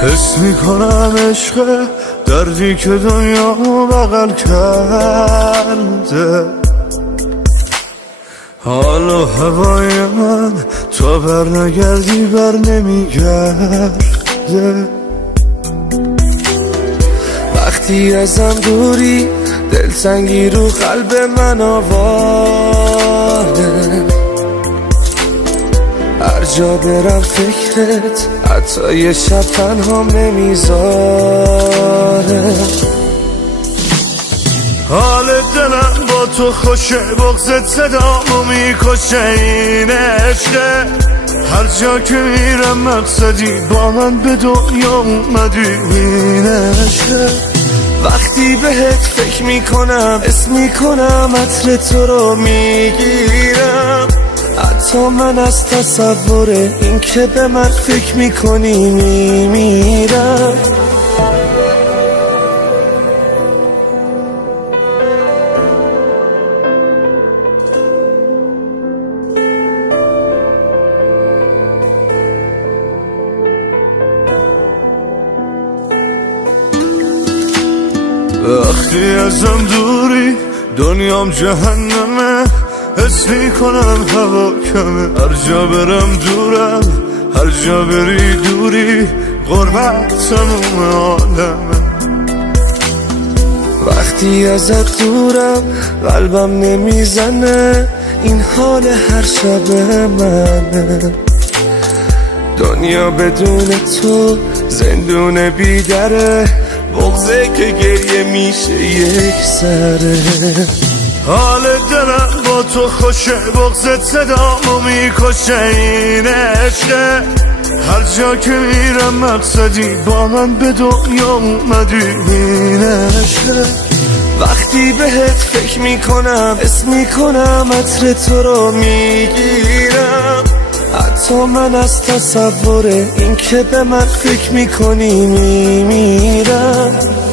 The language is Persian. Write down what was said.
حس میکنم عشق دردی که دنیا بغل کرده، حال و هوای من تا بر نگردی بر نمیگرده. وقتی ازم دوری دلتنگی رو قلب من آواره، هر جا برم فکرت حتی یه شب تنهام نمیذاره. حال دلم با تو خوشه، بغضت صدامو میکشه، این عشقه. هر جا که میرم مقصدی، با من به دنیا اومدی، این عشقه. وقتی بهت فکر میکنم حس میکنم عطر تو رو میگیرم، حتی من از تصور این که به من فکر میکنی میمیرم. وقتی ازم دوری دنیام جهنمه، حس میکنم هوا کمه، هر جا برم دورم، هر جا بری دوری، غربت تموم عالمه. وقتی ازت دورم قلبم نمیزنه، این حال هر شب منه. دنیا بدون تو زندون بیدره، بغضه که گریه میشه یک سره. حال دلم با تو خوشه، بغضت صدامو میکشه، این عشقه. هر جا که میرم مقصدی، با من به دنیا اومدی، این عشقه. وقتی بهت فکر میکنم حس میکنم عطر تو رو میگیرم، حتی من از تصور این که به من فکر میکنی میمیرم.